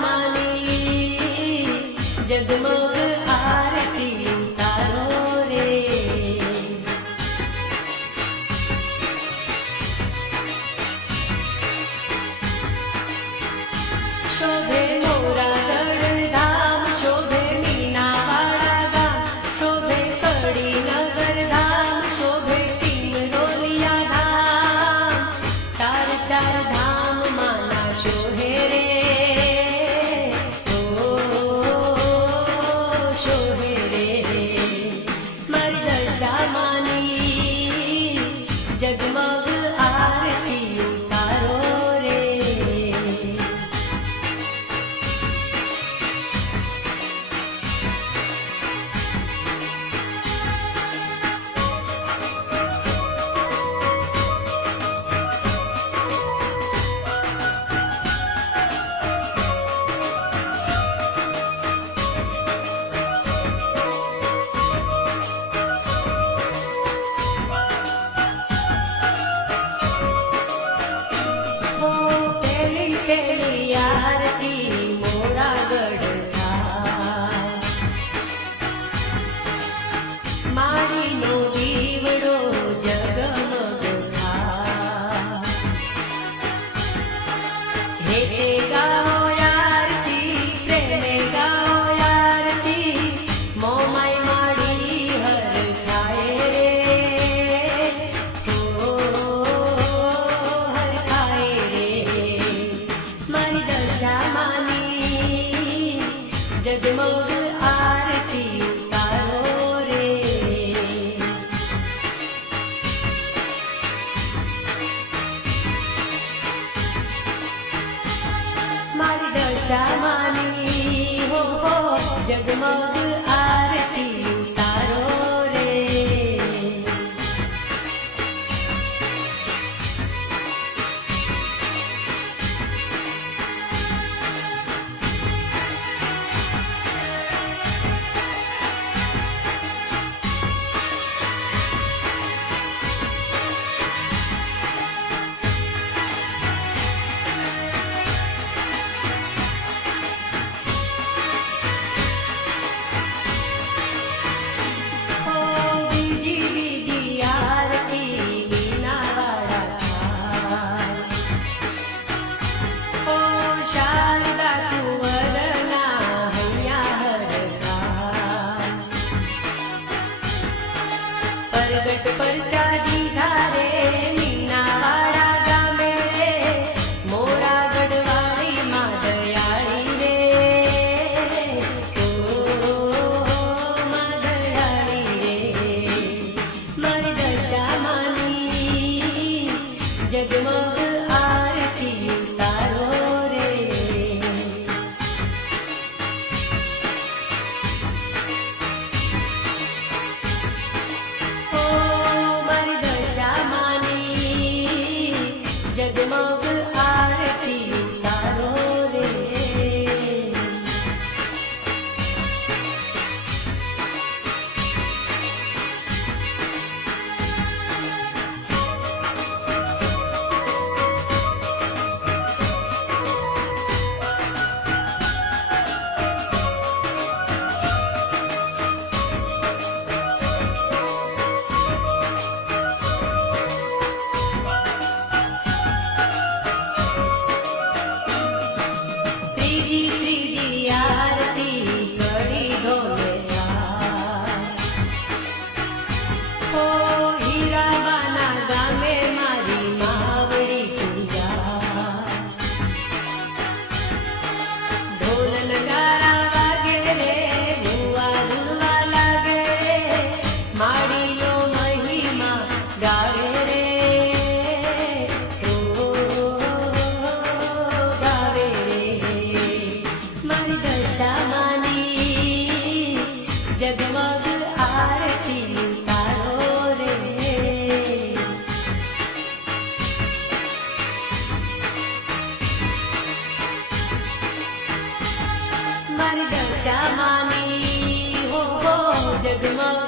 માની જગમગ આરતી ઉતારો રે શોભે મોરાગઢ ધામ શોભે મીનાવાડા ગામ શોભે કડીનગર ધામ શોભે ટીમરોલિયા ધામ ચાર ચાર ધામ માના શોહે રે શોહે રે મારી દશા માની જગમગ આરતી ઉતારો રે આરતી મોરાગઢ થાય મારીનો દીવડો જગમગ થાય હે ગાઓ આરતી પ્રેમે ગાઓ આરતી મોમાઈ માડી હર ખાય રે હર ખાય રે મારી દશા માની જગમગ આરતી ઉતારો રે મારી દશા માની હો જગમગ આરતી ઉતારો રે પ્રગટ પરચા દીધા રે મીનાવાડા ગામે રે મોરાગઢ વાળી માં દયાળી રે માં દયાળી રે મારી દશા માની જગમગ આરતી ઉતારો રે જગમગ આરતી ઉતારો રે જગમગ આરતી ઉતારો રે મારી દશા માની હો જગમગ